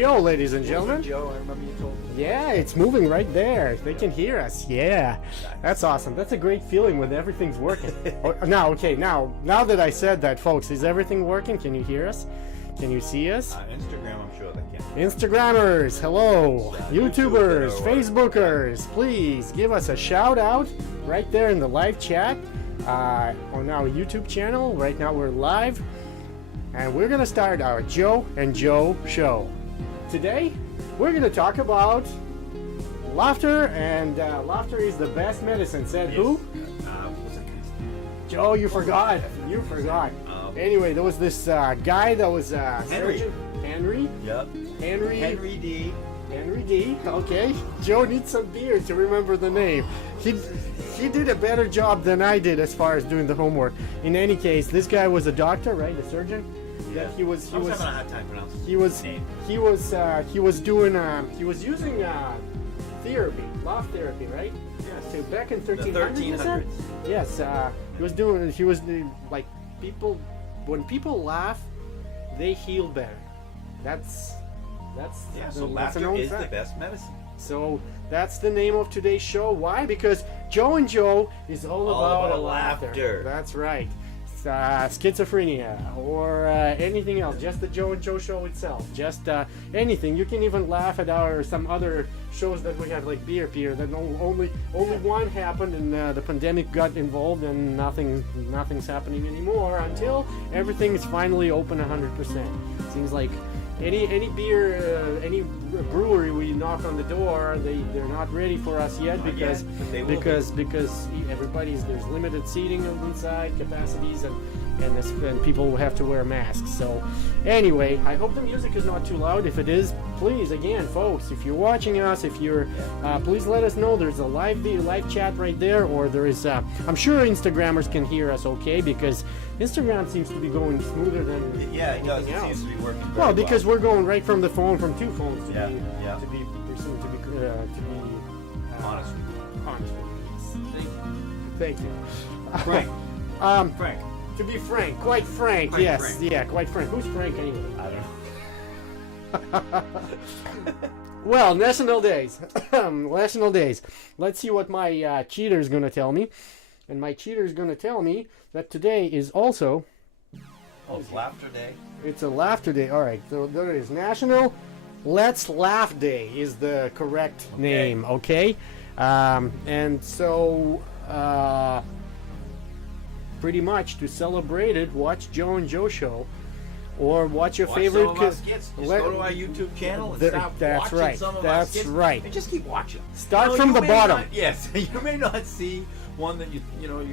radio, ladies and gentlemen. Joe, I remember you told me. Yeah, it's moving right there. They can hear us. Yeah, that's awesome. That's a great feeling when everything's working. Now that I said that, folks, is everything working? Can you hear us? Can you see us? Instagram, I'm sure they can. Instagrammers, hello. YouTubers, Facebookers, please give us a shout out right there in the live chat on our YouTube channel. Right now we're live. And we're going to start our Joe and Joe show. Today, we're going to talk about laughter, and laughter is the best medicine. Said who? What was that guy's name? Joe, you forgot. You forgot. Anyway, there was this guy that was Henry. surgeon. Henry? Yep. Henry D. Henry D. Okay. Joe needs some beer to remember the name. He did a better job than I did as far as doing the homework. In any case, this guy was a doctor, right? A surgeon. Yeah. He was having a hard time pronouncing he was his name. he was using therapy, laugh therapy, right? Yes. So back in The 1300s. Yes. He was like people. When people laugh, they heal better. That's So that's a laughter known is the fact. best medicine. So that's the name of today's show. Why? Because Joe and Joe is all about laughter. That's right. Skits-O-Frenia or anything else. Just the Joe and Joe show itself. Just anything. You can even laugh at some other shows that we have, like Beer Peer. That only one happened, and the pandemic got involved, and nothing's happening anymore until everything is finally open 100%. Seems like any beer, any brewery we knock on the door, they're not ready for us yet because there's limited seating inside, capacities, and people have to wear masks. So anyway, I hope the music is not too loud. If it is, please, again, folks, if you're watching us, please let us know. There's a live chat right there, or there is. I'm sure Instagrammers can hear us okay, because Instagram seems to be going smoother than it does. It else. seems to be working very Well, because we're going right from the phone, from two phones to be honest. honest. Thank you. Frank. Frank. To be frank, quite frank, yes, Frank. yeah, quite frank. Who's Frank anyway? I don't know. Well, national days. National days. Let's see what my cheater is going to tell me. And my cheater is going to tell me that today is also... It's Laughter Day. It's a laughter day. All right, so there is National Let's Laugh Day is the correct name, okay? And so... pretty much to celebrate it, watch Joe and Joe show, or watch your favorite. Some of our skits. Just go to our YouTube channel and start watching some of our skits. That's right. And just keep watching. Start from the bottom. Yes, you may not see one that you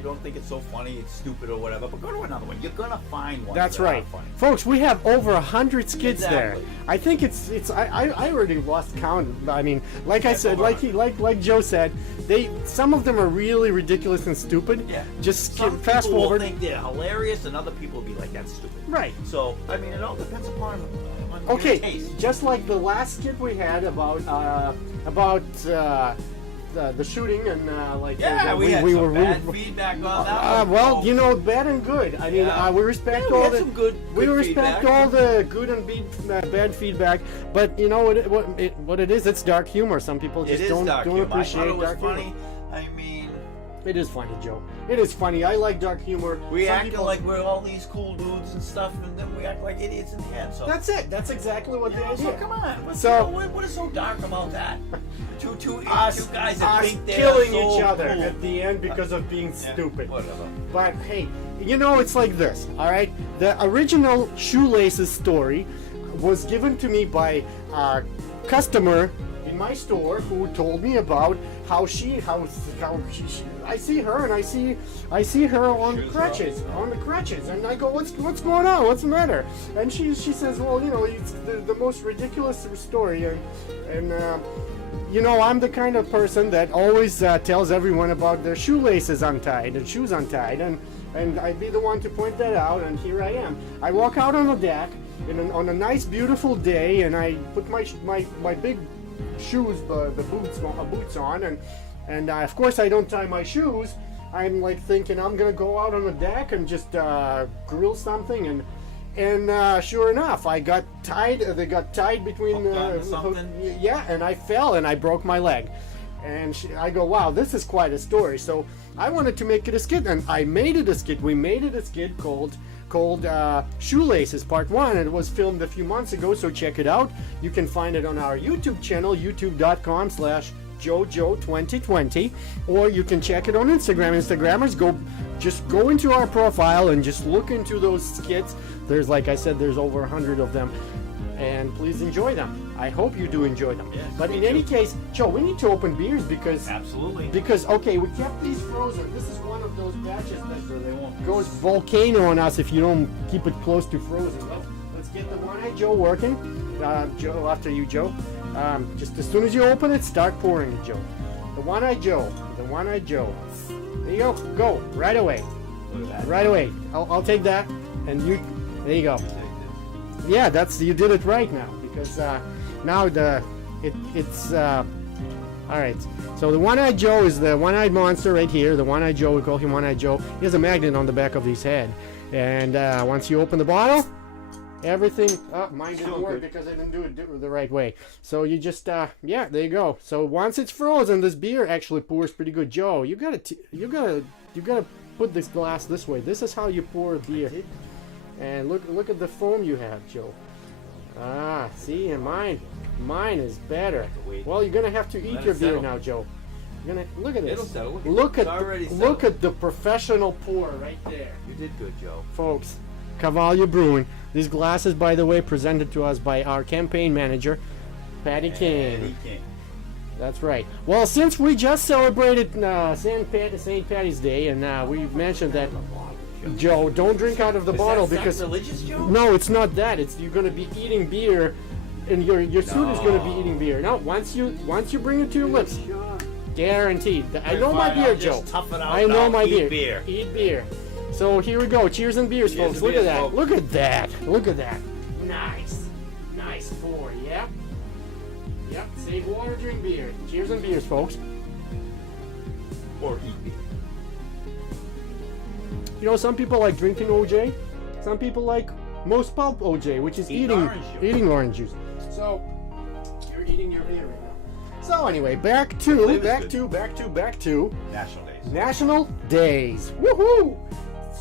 don't think it's so funny, it's stupid or whatever, but go to another one. You're gonna find one. That's that right, are funny. folks. We have over 100 skits there. Exactly. I think it's. I already lost count. I mean, like I said, like Joe said, some of them are really ridiculous and stupid. Yeah. Just Some fast people forward. will think they're hilarious, and other people will be like, "That's stupid." Right. So I mean, it all depends upon your Okay, taste. just like the last skit we had about the shooting and we had some bad feedback on that. well, bad and good. I mean, we respect all the some good respect feedback. all the good and bad feedback. But you know what it is? It's dark humor. Some people just don't appreciate I thought it was dark funny. humor. I mean, It is funny, Joe. It is funny. I like dark humor. we acting like we're all these cool dudes and stuff, and then we act like idiots in the end. So That's it. That's exactly what the idea. So come on. What is so dark about that? Two guys that think they're killing so each other cool. at the end because of being stupid. Whatever. But hey, it's like this, all right? The original Shoelaces story was given to me by a customer in my store who told me about how I see her and I see her on the crutches, and I go, what's going on? What's the matter? And she says, well, it's the most ridiculous story, and I'm the kind of person that always tells everyone about their shoelaces untied and shoes untied, and I'd be the one to point that out, and here I am. I walk out on the deck on a nice, beautiful day, and I put my big shoes, the boots on, and of course I don't tie my shoes. I'm like thinking I'm gonna go out on the deck and just grill something, And sure enough, I got tied. They got tied between Hooked onto something? yeah, and I fell and I broke my leg. And I go, wow, this is quite a story. So I wanted to make it a skit, and I made it a skit. We made it a skit called Shoelaces Part 1. It was filmed a few months ago, so check it out. You can find it on our YouTube channel, youtube.com/JoJo2020, or you can check it on Instagram. Instagrammers, just go into our profile and just look into those skits. There's, like I said, there's over 100 of them, and please enjoy them. I hope you do enjoy them. Yes, but in any case, Joe, we need to open beers because Absolutely. okay, we kept these frozen. This is one of those batches that So they won't. goes volcano on us if you don't keep it close to frozen. Well, let's get the One-Eyed Joe working. Joe, after you, Joe. Just as soon as you open it, start pouring it, Joe. The One-Eyed Joe. The One-Eyed Joe. There you go. Go right away. Look at that. Right away. I'll take that, and you. There you go. Take this. Yeah, you did it right now because now it's all right. So the One-Eyed Joe is the one-eyed monster right here. The One-Eyed Joe, we call him One-Eyed Joe. He has a magnet on the back of his head, and once you open the bottle, everything. Oh, mine didn't Still work good. because I didn't do it the right way. So you just yeah, there you go. So once it's frozen, this beer actually pours pretty good. Joe, you gotta put this glass this way. This is how you pour a beer. And look at the foam you have, Joe. See, and mine is better. Well, you're gonna have to eat Let your it beer settle. now, Joe. You're gonna look at It'll this. settle. Look It's already at settled. the professional pour right there, You did good, Joe. folks. Cavalia Brewing. These glasses, by the way, presented to us by our campaign manager, Patty King. Eddie King. That's right. Well, since we just celebrated St. Patty's Day, and we mentioned that, Joe, don't drink out of the bottle Is that because religious, Joe? no, it's not that. It's you're gonna be eating beer, and your suit is gonna be eating beer. Now, once you bring it to your lips, guaranteed. I know my Fine, beer, I'll Joe. just tough it out I know now. my Eat beer. Eat beer. So here we go. Cheers and beers, Cheers folks. and Look at beers, that. folks. Look at that. Look at that. Nice pour. Yep. Save water, drink beer. Cheers and beers, folks. Or eat beer. You know, some people like drinking OJ. Some people like most pulp OJ, which is Eating orange juice. eating orange juice. So you're eating your beer right now. So anyway, back to National Days. National Days. Woohoo!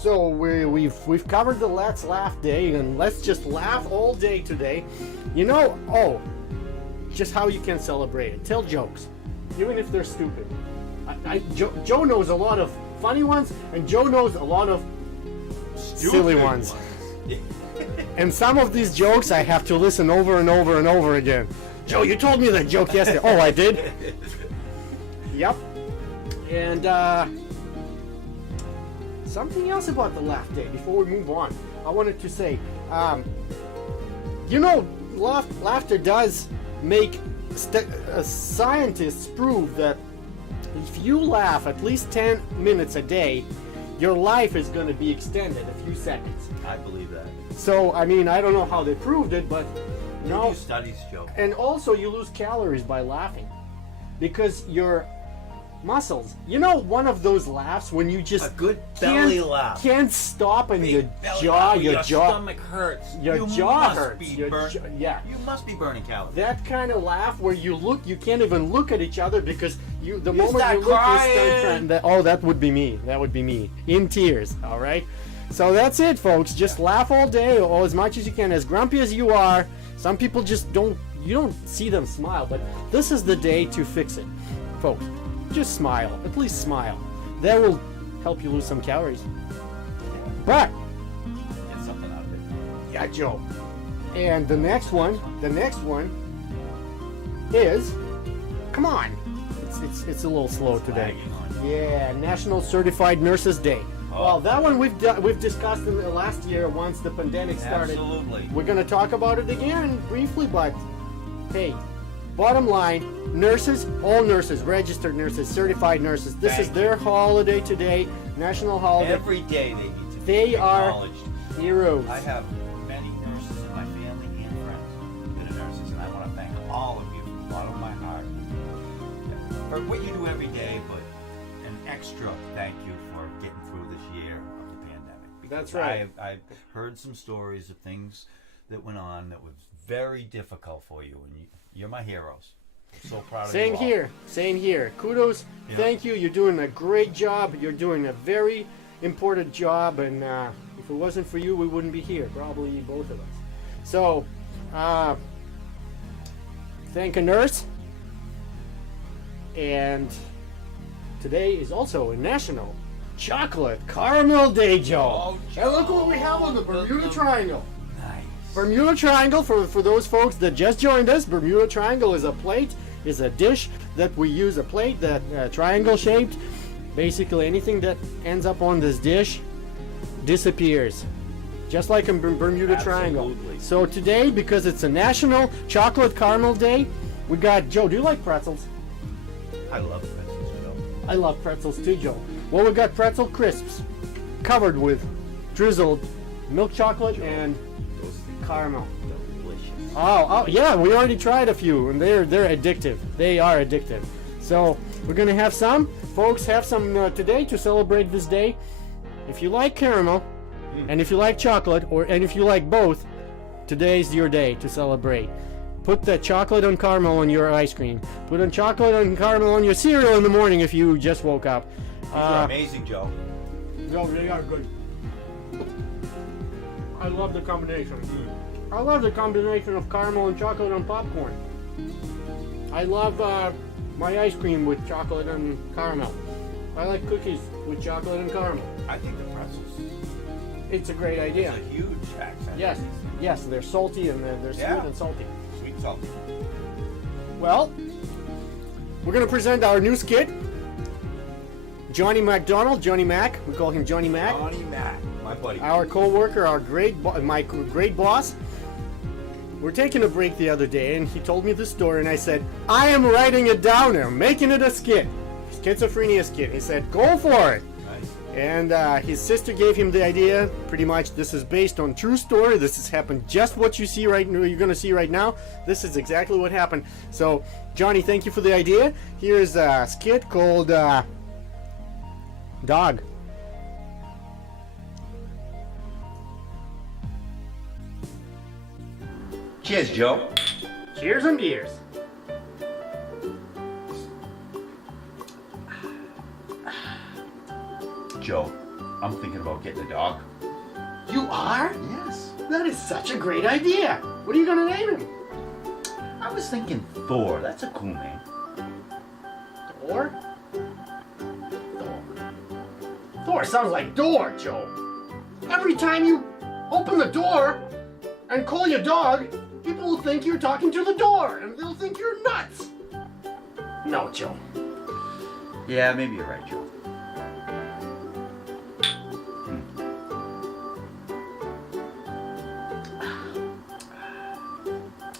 So we've covered the Let's Laugh Day, and let's just laugh all day today. You know, just how you can celebrate it. Tell jokes, even if they're stupid. Joe knows a lot of funny ones, and Joe knows a lot of silly Stupid ones. Yeah. And some of these jokes I have to listen over and over and over again. Joe, you told me that joke yesterday. Oh, I did? Yep. And something else about the Laugh Day before we move on. I wanted to say, you know, laughter does make scientists prove that if you laugh at least 10 minutes a day, your life is going to be extended a few seconds. I believe that. So, I mean, I don't know how they proved it, but They no. do studies, Joe. And also, you lose calories by laughing because your muscles. You know, one of those laughs when you just A good belly can't, laugh. can't stop, and Big your belly jaw, laugh where your jaw, stomach hurts. your You jaw must hurts. be Your burn- yeah. You must be burning calories. That kind of laugh where you can't even look at each other because the moment start you look, you crying. start trying. That would be me. That would be me in tears. All right. So that's it, folks. Just laugh all day, or as much as you can. As grumpy as you are, some people just don't. You don't see them smile, but this is the day to fix it, folks. Just smile. At least smile. That will help you lose some calories. But Get something out of it. yeah, Joe. And the next one is, come on. It's a little slow today. Lagging on. Yeah, National Certified Nurses Day. Oh. Well, that one we've discussed in the last year once the pandemic started. Absolutely. We're gonna talk about it again briefly, but hey, bottom line, nurses, all nurses, registered nurses, certified nurses. This is Thank their holiday today, national holiday. Every day they need to be They are acknowledged. heroes. I have many nurses in my family and friends that are nurses, and I want to thank all of you from the bottom of my heart for what you do every day, but an extra thank you for getting through this year of the pandemic, That's right. I've heard some stories of things that went on that was very difficult for you, and you're my heroes. I'm so proud of you. Same here. Kudos. Yeah. Thank you. You're doing a great job. You're doing a very important job, and if it wasn't for you, we wouldn't be here. Probably both of us. So, thank a nurse. And today is also a National Chocolate Caramel Day, Joe. Oh, And look what we have on the Bermuda Triangle. Nice. Bermuda Triangle, for those folks that just joined us, Bermuda Triangle is a plate, is a dish that we use, a plate that triangle shaped. Basically anything that ends up on this dish disappears. Just like a Bermuda Triangle. Absolutely. So today, because it's a National Chocolate Caramel Day, we got, Joe, do you like pretzels? I love pretzels, Joe. I love pretzels too, Joe. Well, we got pretzel crisps covered with drizzled milk chocolate and caramel. Delicious. Oh, yeah, we already tried a few, and they're addictive. They are addictive. So we're gonna have some. Folks, have some today to celebrate this day. If you like caramel, and if you like chocolate, and if you like both, today's your day to celebrate. Put the chocolate and caramel on your ice cream. Put on chocolate and caramel on your cereal in the morning if you just woke up. These are amazing, Joe. No, they are good. I love the combination. I love the combination of caramel and chocolate and popcorn. I love my ice cream with chocolate and caramel. I like cookies with chocolate and caramel. I think the pretzels. It's a great idea. It's a huge accent. Yes, they're salty and they're sweet Yeah. and salty. Sweet and salty. Well, we're going to present our new skit. Johnny McDonald, Johnny Mac, we call him Johnny Mac. Johnny Mac, my buddy. Our co-worker, our my great boss. We're taking a break the other day, and he told me this story, and I said, I am writing it down, and I'm making it a skit. Schizophrenia skit. He said, go for it. Nice. And his sister gave him the idea. Pretty much, this is based on true story. This has happened. Just what you see right now, you're going to see right now. This is exactly what happened. So, Johnny, thank you for the idea. Here's a skit called Dog. Cheers, Joe. Cheers and beers. Joe, I'm thinking about getting a dog. You are? Yes. That is such a great idea. What are you going to name him? I was thinking Thor. That's a cool name. Thor? Thor sounds like door, Joe. Every time you open the door and call your dog, people will think you're talking to the door, and they'll think you're nuts. No, Joe. Yeah, maybe you're right, Joe.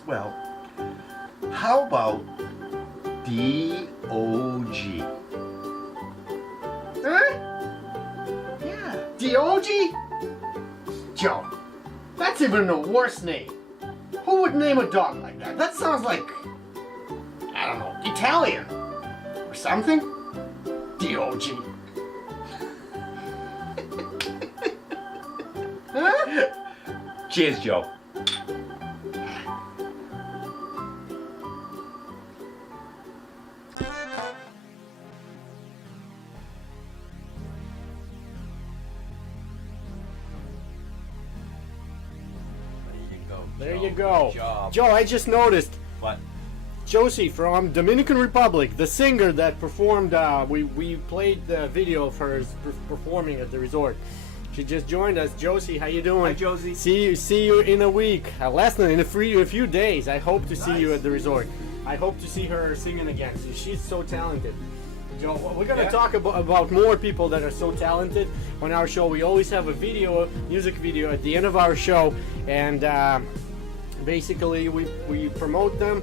Well, how about D-O-G? Huh? Yeah. D.O.G.? Joe, that's even a worse name. Who would name a dog like that? That sounds like, I don't know, Italian or something. D.O.G. Huh? Cheers, Joe. There you go. Good job. Joe, I just noticed What? Josie from Dominican Republic, the singer that performed, we played the video of her performing at the resort. She just joined us. Josie, how you doing? Hi, Josie. See you in a week. Less than in a few days. I hope to see you Nice. at the resort. I hope to see her singing again. She's so talented. Joe, we're gonna talk about more people that are so talented on our show. We always have a music video at the end of our show, and basically we promote them,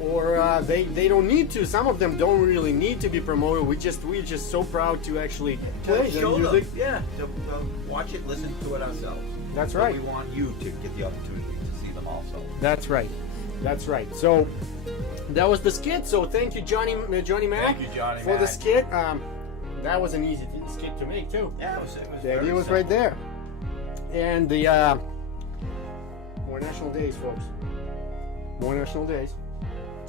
or they don't need to. Some of them don't really need to be promoted. We're just so proud to actually play the Show music. them. Yeah. To watch it, listen to it ourselves. That's So right. we want you to get the opportunity to see them also. That's right. That's right. So that was the skit. So thank you, Johnny Mac, Thank you, Johnny for the Mac. skit. That was an easy skit to make too. Yeah, it was The very idea was simple. right there. And the more national days, folks. More national days.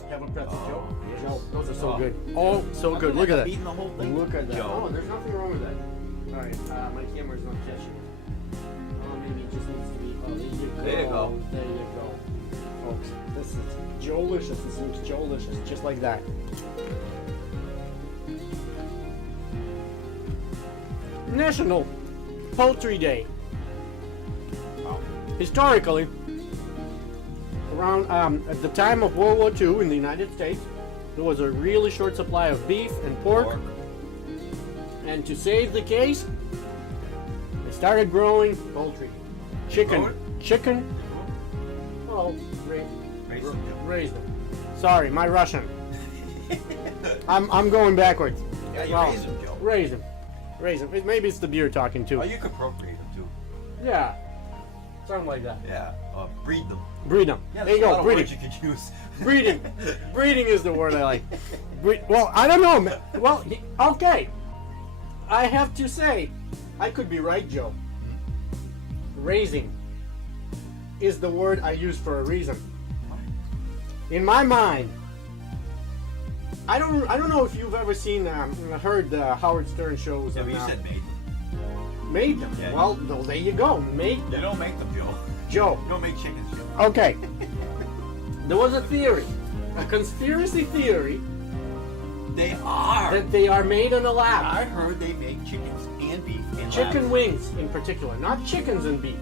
Have a pretzel, Joe. Joe, those are so good. Oh, so good. Look at that. Eating the whole thing. Look at that. Joe. Oh, there's nothing wrong with that. All right, my camera's not catching it. Oh, maybe it just needs to be. Oh, there you go. There you go. There you go, folks. This is Joe-licious. This looks Joe-licious, just like that. National Poultry Day. Oh. Historically, around at the time of World War II in the United States, there was a really short supply of beef and pork. And to save the case, they started growing poultry, chicken. Oh, raise them. Sorry, my Russian. I'm going backwards. Yeah, you Well, raise them, Joe. Raise them. Maybe it's the beer talking too. Oh, you could procreate them too. Yeah, something like that. Yeah, breed them. Breed them. Yeah, there you there's a go. lot of Breeding. words you could use. Breeding is the word I like. Well, I don't know. Well, okay. I have to say, I could be right, Joe. Raising is the word I use for a reason. In my mind, I don't know if you've ever seen heard the Howard Stern shows. Yeah, but you said made. Made them. Yeah. Well, there you go. Made You them. don't make them, Joe. Joe. You don't make chickens, Joe. Okay. There was a theory, a conspiracy theory, They are. that they are made in a lab. I heard they make chickens and beef in Chicken labs. wings in particular, not chickens and beef.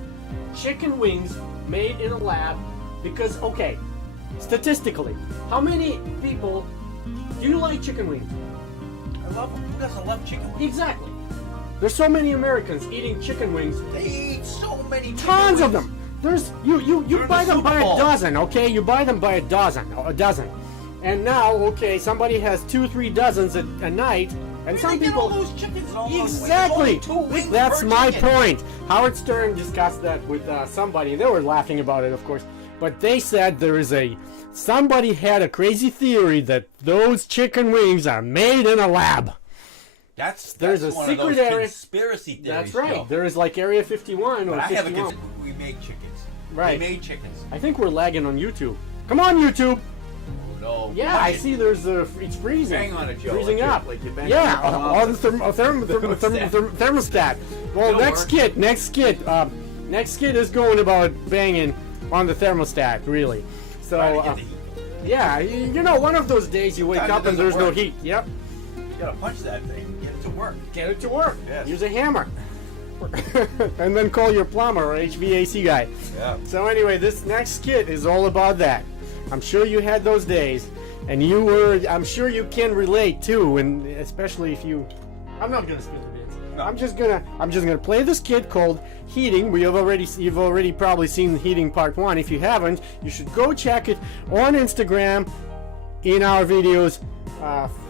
Chicken wings made in a lab because, okay, statistically, how many people do you like chicken wings? I love them. Who doesn't love chicken wings? Exactly. There's so many Americans eating chicken wings. They eat so many chicken Tons wings. of them. There's you They're in buy the them by Super Bowl. a dozen, okay? You buy them by a dozen. And now, okay, somebody has 2-3 dozens a night, and some They get all people those chickens and all those wings. exactly. Only 2 wings That's per my chicken. point. Howard Stern discussed that with somebody, and they were laughing about it, of course. But they said somebody had a crazy theory that those chicken wings are made in a lab. There's a one secret of those area. conspiracy theories. That's right. Joe. There is like Area 51 or But I have a 51. we made chickens. Right. We made chickens. I think we're lagging on YouTube. Come on, YouTube. No. Yeah, I see. There's it's freezing. Bang on it, Joe. Freezing like up. Like you're banging Yeah, on all the thermostat. Well, It'll next work. next skit is going about banging on the thermostat, really. So, Trying to get the heat. yeah, you know, one of those days you wake Sometimes up it and there's doesn't no work. heat. Yep, You gotta punch that thing and get it to work. get it to work. Yes. Use a hammer. And then call your plumber or HVAC guy. Yeah. So anyway, this next skit is all about that. I'm sure you had those days, and I'm sure you can relate too, and especially if you. I'm not gonna spit the bits. No. I'm just gonna play this skit called Heating. You've already probably seen Heating Part 1. If you haven't, you should go check it on Instagram in our videos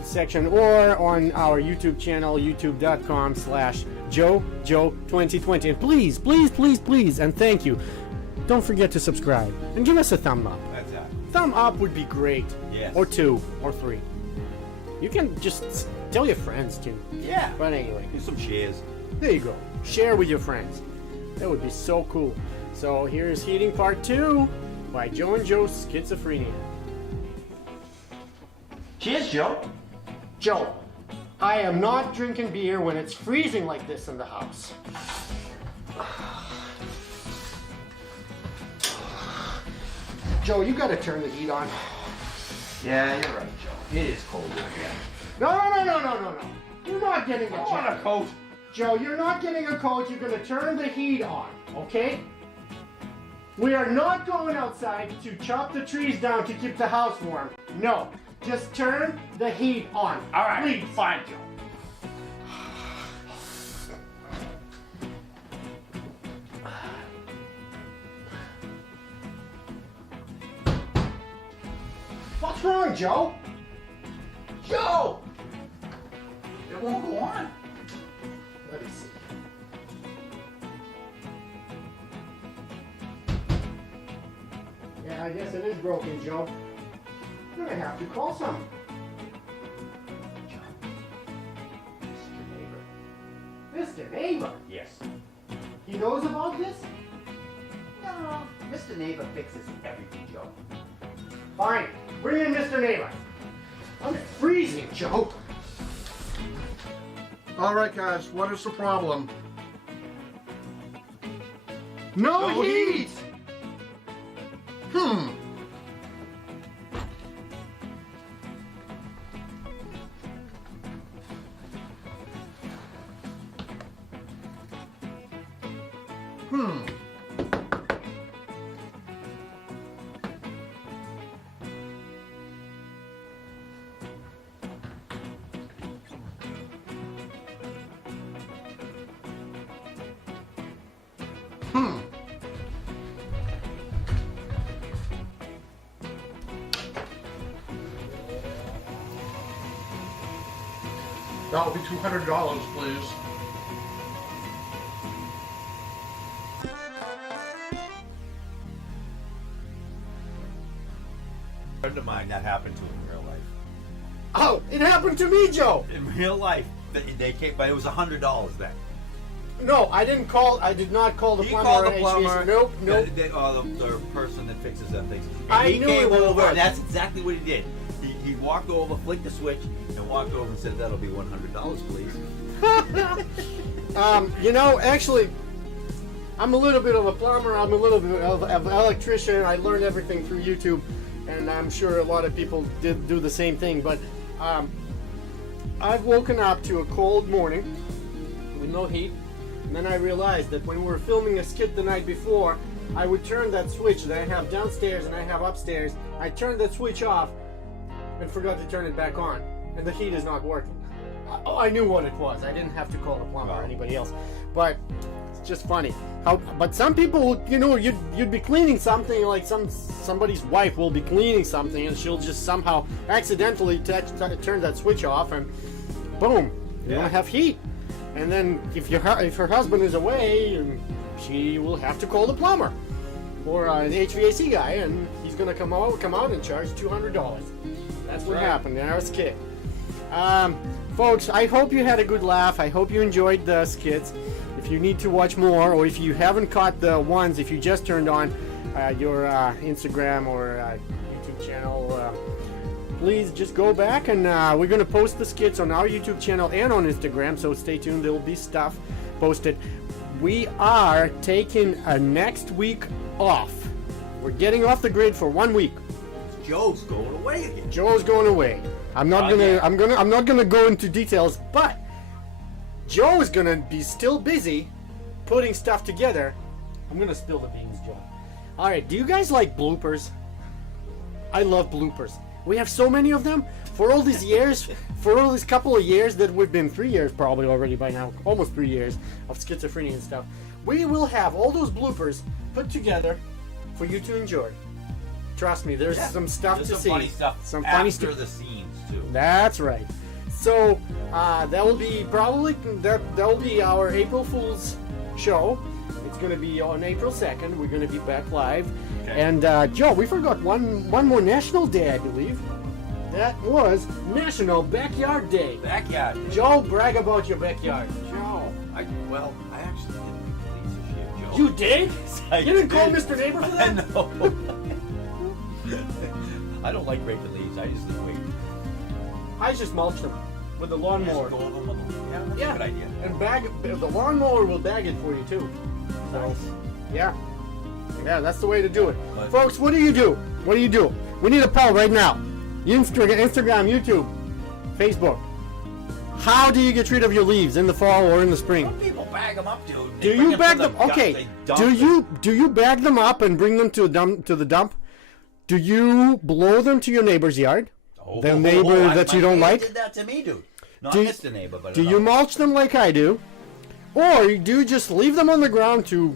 section or on our YouTube channel, youtube.com/JoeJoe2020. And please, and thank you. Don't forget to subscribe and give us a thumb up. That's that. Thumb up would be great. Yes. Or 2 or 3. You can just tell your friends too. Yeah. But anyway, Do some shares. there you go. Share with your friends. That would be so cool. So here's Heating Part 2 by Joe and Joe's Skits-O-Frenia. Cheers, Joe. Joe, I am not drinking beer when it's freezing like this in the house. Joe, you gotta turn the heat on. Yeah, you're right, Joe. It is cold in here. No. You're not getting a I want a jacket. coat. Joe, you're not getting a coat. You're gonna turn the heat on, okay? We are not going outside to chop the trees down to keep the house warm. No, just turn the heat on. All right, please. fine, Joe. What's wrong, Joe? Joe! It won't go on. Let me see. Yeah, I guess it is broken, Joe. I'm gonna have to call someone. Joe. Mr. Neighbor. Mr. Neighbor. Yes. He knows about this? No, Mr. Neighbor fixes everything, Joe. Fine. Bring in Mr. Neighbor. I'm freezing, Joe. All right, guys, what is the problem? No heat! Hmm. That will be $200, please. A friend of mine, that happened to in real life. Oh, it happened to me, Joe. In real life, they came, but it was $100 then. No, I did not call the He plumber. called or the plumber. HVAC. Nope. The person that fixes them things. I He knew came it would over, work. and that's exactly what he did. He walked over, flicked the switch, and walked over and said, "That'll be $100, please." Actually, I'm a little bit of a plumber. I'm a little bit of an electrician. I learned everything through YouTube, and I'm sure a lot of people did do the same thing. But I've woken up to a cold morning with no heat, and then I realized that when we were filming a skit the night before, I would turn that switch that I have downstairs and I have upstairs. I turned that switch off and forgot to turn it back on, and the heat is not working. I knew what it was. I didn't have to call the plumber or anybody else, but it's just funny. But some people, you'd be cleaning something, like somebody's wife will be cleaning something, and she'll just somehow accidentally turn that switch off, and boom, you don't have heat. And then if her husband is away, she will have to call the plumber or an HVAC guy, and he's gonna come out and charge $200. That's what happened in our skit. Folks, I hope you had a good laugh. I hope you enjoyed the skits. If you need to watch more, or if you haven't caught the ones, if you just turned on your Instagram or YouTube channel, please just go back, and we're going to post the skits on our YouTube channel and on Instagram, so stay tuned. There will be stuff posted. We are taking a next week off. We're getting off the grid for 1 week. Joe's going away again. Joe's going away. I'm not gonna go into details, but Joe is gonna be still busy putting stuff together. I'm gonna spill the beans, Joe. All right, do you guys like bloopers? I love bloopers. We have so many of them for all these years, for all these couple of years that we've been 3 years probably already by now, almost 3 years of Skits-O-Frenia and stuff. We will have all those bloopers put together for you to enjoy. Trust me, there's some stuff to see. Funny stuff. Some after funny stuff. the scenes too. That's right. So that will be our April Fool's show. It's going to be on April 2nd. We're going to be back live. Okay. And Joe, we forgot one more National Day, I believe. That was National Backyard Day. Backyard Day. Joe, brag about your backyard. Joe, I actually didn't make the leaves this year, Joe. You did? You didn't call did. Mr. Neighbor for that? No. I don't like raking leaves. I just wait. I just mulch them with the lawnmower. Yeah, that's a good idea. And the lawnmower will bag it for you too. So, yeah, that's the way to do it. But, folks, what do you do? What do you do? We need a poll right now. Instagram, YouTube, Facebook. How do you get rid of your leaves in the fall or in the spring? Some people bag them up, dude. Do you bag them? Okay. Do you bag them up and bring them to the dump? Do you blow them to your neighbor's yard? The neighbor that you don't like? Did that to me, dude. Not Mr. Neighbor, but do you mulch them like I do? Or do you just leave them on the ground to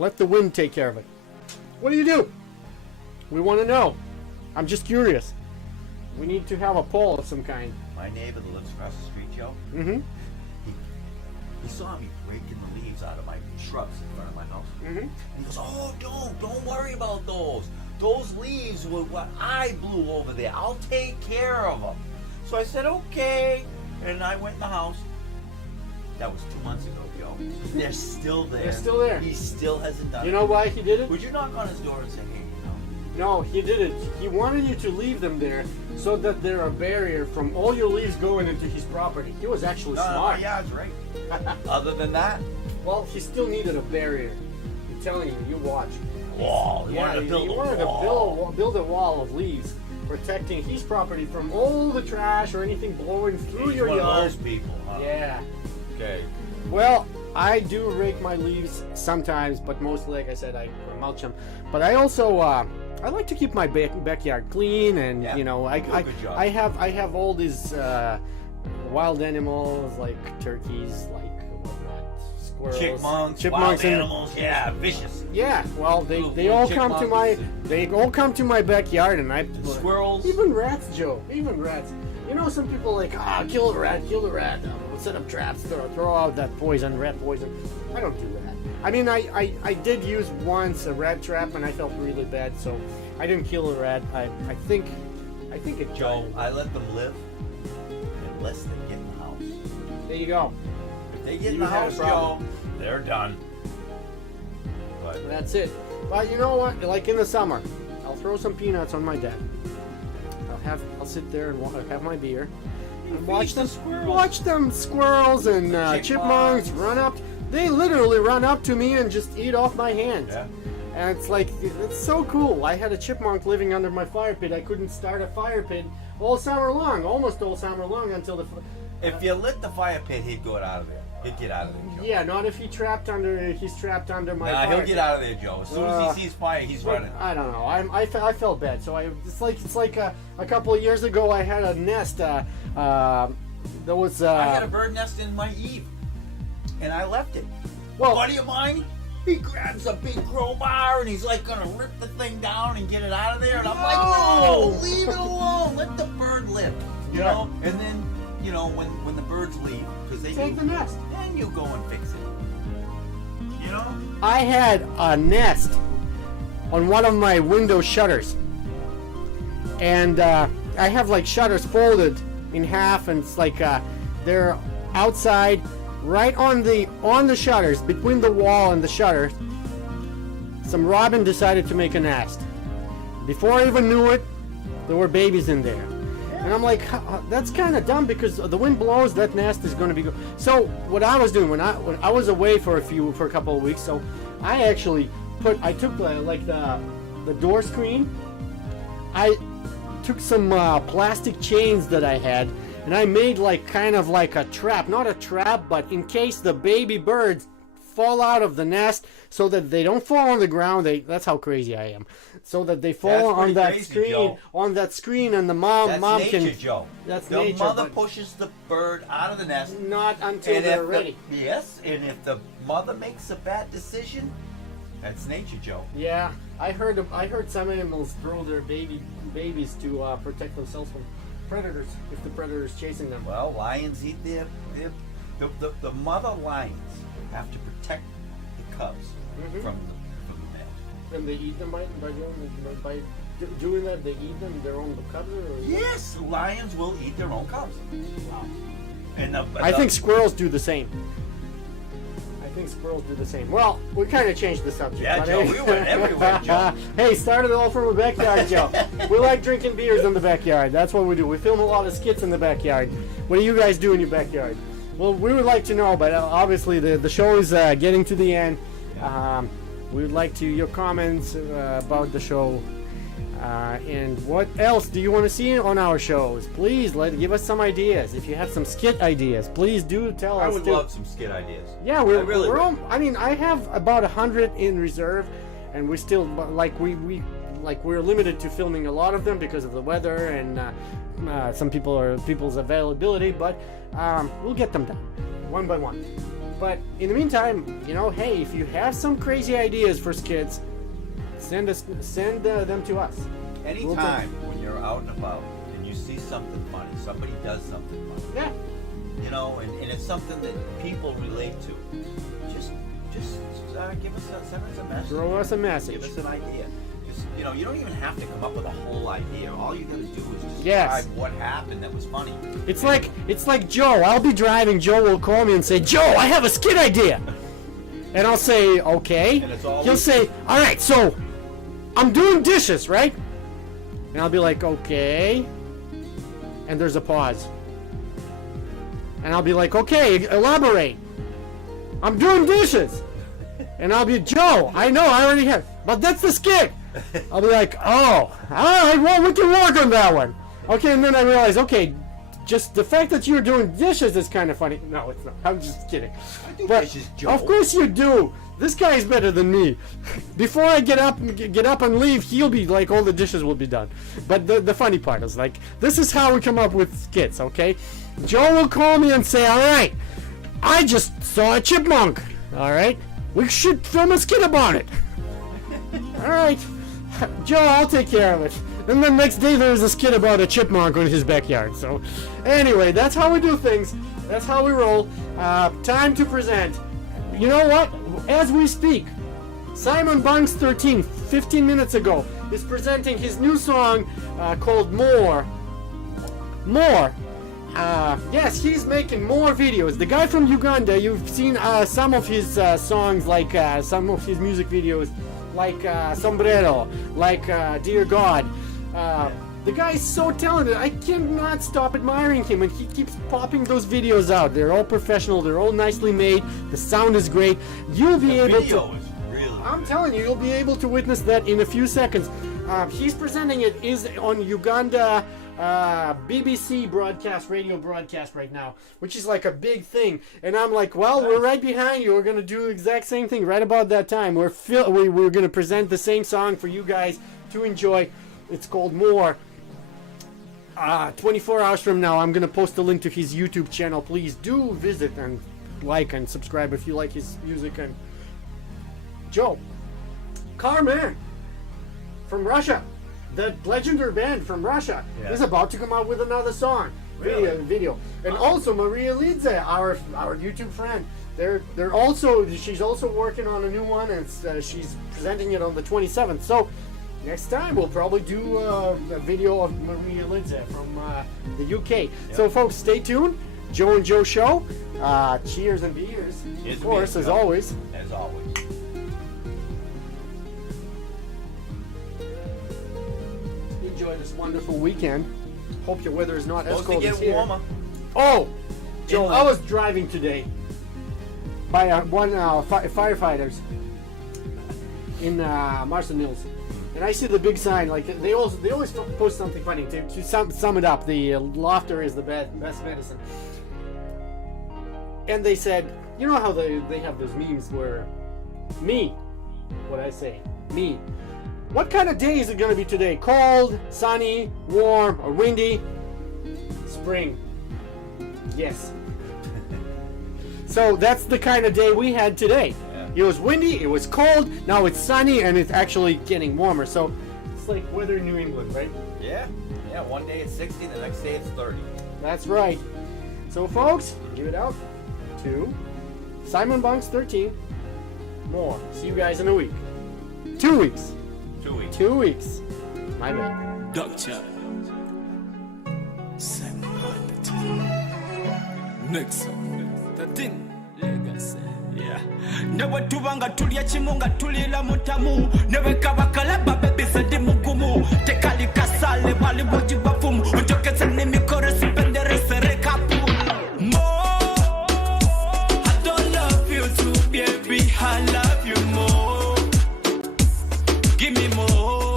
let the wind take care of it? What do you do? We want to know. I'm just curious. We need to have a poll of some kind. My neighbor that lives across the street, Joe, Mm-hmm. he saw me breaking the leaves out of my shrubs in front of my house. Mm-hmm. And he goes, "Oh, don't worry about those. Those leaves were what I blew over there. I'll take care of them." So I said, "Okay." And I went in the house. That was 2 months ago, Joe. They're still there. They're still there. He still hasn't done it. You know why he did it? Would you knock on his door and say, hey, No, he did it. He wanted you to leave them there so that they're a barrier from all your leaves going into his property. He was actually smart. Yeah, that's right. Other than that, Well, he still needed a barrier. I'm telling you, you watch. wall. He wanted to build he a wanted wall. to build a wall of leaves, protecting his property from all the trash or anything blowing through He's your one yard. of those people, huh? Yeah. Okay. Well, I do rake my leaves sometimes, but mostly, like I said, I mulch them. But I also, I like to keep my backyard clean, and Yeah, you know, you do a good job. I have all these wild animals like turkeys, like whatnot, squirrels, Chipmunks, wild and- animals. Yeah, vicious. Yeah, well, they Little all come to my chipmunks. backyard, and I Squirrels. even rats, Joe, even rats. You know, some people like kill the rat, set up traps, throw out that poison, rat poison. I don't do that. I mean, I did use once a rat trap, and I felt really bad, so I didn't kill a rat. I think it Joe, I let them live unless they get in the house. There you go. If they get in You the had a house, Joe, problem. they're done. But That's it. But you know what? Like in the summer, I'll throw some peanuts on my deck. I'll sit there and have my beer and watch them squirrels and chipmunks run up. They literally run up to me and just eat off my hand. yeah. And it's like, it's so cool. I had a chipmunk living under my fire pit. I couldn't start a fire pit all summer long, almost all summer long until the. If you lit the fire pit, he'd go out of there. He'd get out of there, Joe. Yeah, not if he's trapped under my Nah, fire he'll pit. get out of there, Joe. As soon as he sees fire, he's running. I don't know. I felt bad. So it's like a couple of years ago. I had a nest. There was. I had a bird nest in my eave, and I left it. Well, A buddy of mine, he grabs a big crowbar and he's like gonna rip the thing down and get it out of there. And I'm like, no, leave it alone. Let the bird live. You Yeah. know. And then, you know, when the birds leave, because they take the nest. then you go and fix it. You know. I had a nest on one of my window shutters, and I have like shutters folded in half, and it's like they're outside, right on the shutters, between the wall and the shutter. Some robin decided to make a nest. Before I even knew it, there were babies in there. And I'm like, that's kind of dumb, because the wind blows, that nest is going to be good. So what I was doing when I was away for a couple of weeks, so I actually took the door screen. I took some plastic chains that I had, and I made kind of like a trap, not a trap, but in case the baby birds fall out of the nest, so that they don't fall on the ground. That's how crazy I am. So that they fall That's on pretty that crazy, screen, Joe. and the mom That's nature, can. Joe. That's the nature. mother but pushes the bird out of the nest. not until And they're if ready. yes, and if the mother makes a bad decision, that's nature, Joe. Yeah, I heard some animals throw their babies to protect themselves from predators if the predator's chasing them. Well, lions eat the mother lions have to protect the cubs Mhm. from the male. And they eat them by doing that. They eat them their own cubs. Or Yes, lions will eat their own cubs. Wow. And I think squirrels do the same. Well, we kind of changed the subject. Yeah, but Joe, we went everywhere, Joe. Hey, started it all from the backyard, Joe. We like drinking beers in the backyard. That's what we do. We film a lot of skits in the backyard. What do you guys do in your backyard? Well, we would like to know, but obviously the show is getting to the end. We would like to your comments about the show. And what else do you want to see on our shows? Please give us some ideas. If you have some skit ideas, please do tell us. I would love some skit ideas. Yeah, I really would. I mean, I have about 100 in reserve, and we still we're limited to filming a lot of them because of the weather and some people's availability. But we'll get them done one by one. But in the meantime, hey, if you have some crazy ideas for skits, send them to us. Anytime when you're out and about and you see something funny, somebody does something funny, Yeah. and it's something that people relate to, just send us a message. Throw us a message. Give us an idea. Just, you know, you don't even have to come up with a whole idea. All you got to do is just Yes. describe what happened that was funny. It's like Joe. I'll be driving. Joe will call me and say, Joe, I have a skit idea. And I'll say, okay. And it's always- He'll say, all right, so I'm doing dishes, right? And I'll be like, okay. And there's a pause. And I'll be like, okay, elaborate. I'm doing dishes. And I'll be, Joe, I know, I already have. But that's the skit. I'll be like, oh, all right, well, we can work on that one. Okay, and then I realize, okay, just the fact that you're doing dishes is kind of funny. No, it's not. I'm just kidding. I do But dishes, Joe. of course you do. This guy is better than me. Before I get up and leave, he'll be like, all the dishes will be done. But the funny part is like, this is how we come up with skits, okay? Joe will call me and say, all right, I just saw a chipmunk. All right, we should film a skit about it. All right, Joe, I'll take care of it. And then next day there's a skit about a chipmunk in his backyard. So anyway, that's how we do things. That's how we roll. Time to present. You know what? As we speak, Simon Bunks 13, 15 minutes ago, is presenting his new song called More. More. Yes, he's making more videos. The guy from Uganda, you've seen some of his songs, like some of his music videos, like Sombrero, like Dear God. The guy is so talented. I cannot stop admiring him, and he keeps popping those videos out. They're all professional. They're all nicely made. The sound is great. You'll be able Video to. is really I'm good. telling you, you'll be able to witness that in a few seconds. He's presenting it is on Uganda BBC radio broadcast right now, which is like a big thing. And I'm like, well, we're right behind you. We're gonna do the exact same thing right about that time. We're gonna present the same song for you guys to enjoy. It's called More. 24 hours from now, I'm gonna post a link to his YouTube channel. Please do visit and like and subscribe if you like his music. And Joe, Carman from Russia, the legendary band from Russia, Yeah. is about to come out with another song, video. And also Maria Lidze, our YouTube friend. She's also working on a new one, and she's presenting it on the 27th. So next time we'll probably do a video of Maria Lidze from the UK. So folks, stay tuned. Joe and Joe Show. Cheers and beers. Cheers Of and course, beers, as Joe. always. As always. Enjoy this wonderful weekend. Hope your weather is not as Supposed to cold get as here. warmer. Oh, Joe, Inland. I was driving today by firefighters in Marston Mills, and I see the big sign. Like they always post something funny to sum it up. The laughter is the best medicine. And they said, you know how they have those memes where me. What kind of day is it going to be today? Cold, sunny, warm, or windy? Spring. Yes. So that's the kind of day we had today. Yeah. It was windy, it was cold, now it's sunny, and it's actually getting warmer. So it's like weather in New England, right? Yeah. Yeah, one day it's 60, the next day it's 30. That's right. So folks, give it out to Simon Bunks 13. More. See you guys in a week. 2 weeks. 2 weeks. 2 weeks. My bad. Doctor. Next up. 13. Legacy. Yeah. Newe tubanga tulia chimunga tulila mutamu. Newe kabakala babebisa di mugumu. Tekali kasale wali waji bafumu. Ujokese ni mikore sipendere sere kapu. More. I don't love you too, baby. I love you more. Give me more.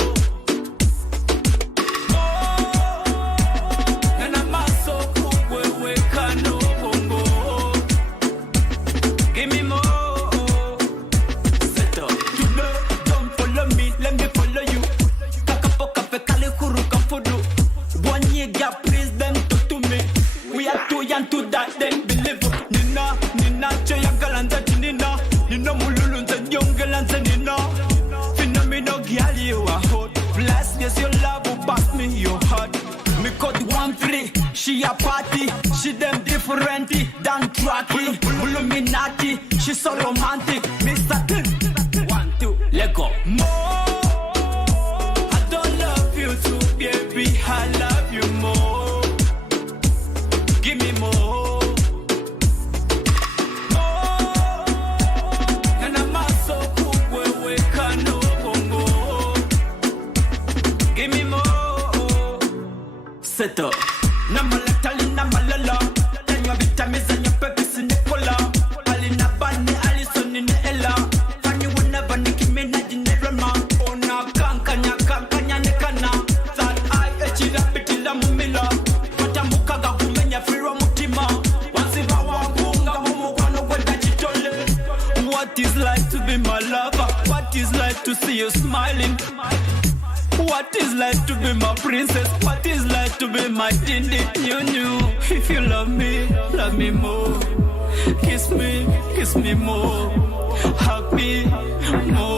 Give me more. Set up. You know, don't follow me, let me follow you. Kakapoka fe kale kuru kafudu. One year gap, please them talk to me. We are too young to die, then believe. Nina, choya galanta nina. Nina mululu nze yongelanze nina. Phenomenal girl, you are hot. Bless, yes, your love will pass me your heart. Me code 1-3, she a party, she them different than tracky. Illuminati, she so romantic. Mr. 1, 2, let go. More. What is like to be my lover? What is like to see you smiling? What is like to be my princess? What is like to be my dindi? You knew. If you love me more. Kiss me more. Hug me more.